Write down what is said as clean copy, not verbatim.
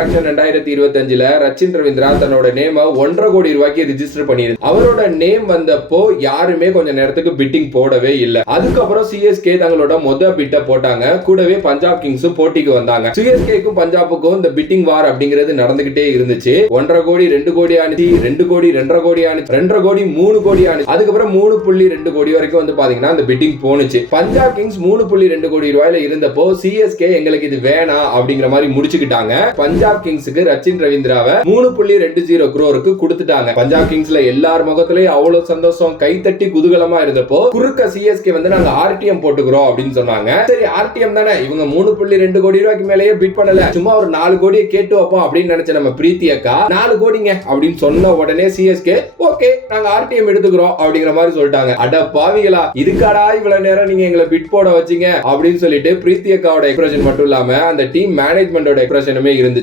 Action 2025ல Rachin Ravindra தன்னோட name 1.5 கோடி ரூபாய்க்கு ரிஜிஸ்டர் பண்ணிருக்கு. அவரோட நேம் வந்தப்போ யாருமே கொஞ்ச நேரத்துக்கு பிட்டிங் போடவே இல்லை. அதுக்கப்புறம் சிஎஸ்கே தங்களோட பிட்ட போட்டாங்க. கூடவே பஞ்சாப் கிங்ஸும் போட்டிக்கு வந்தாங்க. சிஎஸ்கேக்கும் பஞ்சாபுக்கும் இந்த பிட்டிங் வார் அப்படிங்கிறது நடந்துகிட்டே இருந்துச்சு. 1.5 கோடி 2 கோடி ஆனிச்சு, 2 கோடி 2.5 கோடி ஆனிச்சு, 2.5 கோடி 3 கோடி ஆனிச்சு. அதுக்கப்புறம் 3.2 கோடி வரைக்கும் வந்து பாத்தீங்கன்னா இந்த பிட்டிங் போனுச்சு. பஞ்சாப் கிங்ஸ் 3.2 கோடி ரூபாயில இருந்தப்போ சிஎஸ்கே எங்களுக்கு இது வேணாம் அப்படிங்கிற மாதிரி முடிச்சுக்கிட்டாங்க. பஞ்சாப் கிங்ஸ்க்கு ரச்சின் ரவீந்திராவை 3.20 crore கொடுத்துட்டாங்க. பஞ்சாப் கிங்ஸ்ல எல்லார் முகத்திலேயும் அவ்வளவு சந்தோஷம், கைத்தட்டி குதூகலமா இருந்தப்போ குறுக்க சிஎஸ்கே வந்து நாங்க ஆர்டிஎம் போட்டுக்கிறோம் அப்படின்னு சொன்னாங்க. சரி, ஆர்டிஎம் தானே, இவங்க 3.2 கோடி ரூபாய்க்கு மேலேயே பிட் பண்ணல, சும்மா ஒரு 4 கோடியை கேட்டு வைப்போம் அப்படின்னு நினைச்ச நம்ம பிரீத்தி அக்கா 4 கோடிங்க அப்படின்னு சொன்ன உடனே சிஎஸ்கே ஓகே நாங்க ஆர்டிஎம் எடுத்துக்கிறோம் அப்படிங்கிற மாதிரி சொல்லிட்டாங்க. அட பாவிகளா, இதுக்காடா இவ்வளவு நேரம் நீங்க எங்களை பிட் போட வச்சீங்க அப்படின்னு சொல்லிட்டு பிரீத்தி அக்காவோட எக்ஸ்பிரஷன் மட்டும் இல்லாம அந்த டீம் மேனேஜ்மெண்டோட எக்ஸ்பிரஷனுமே இருந்துச்சு.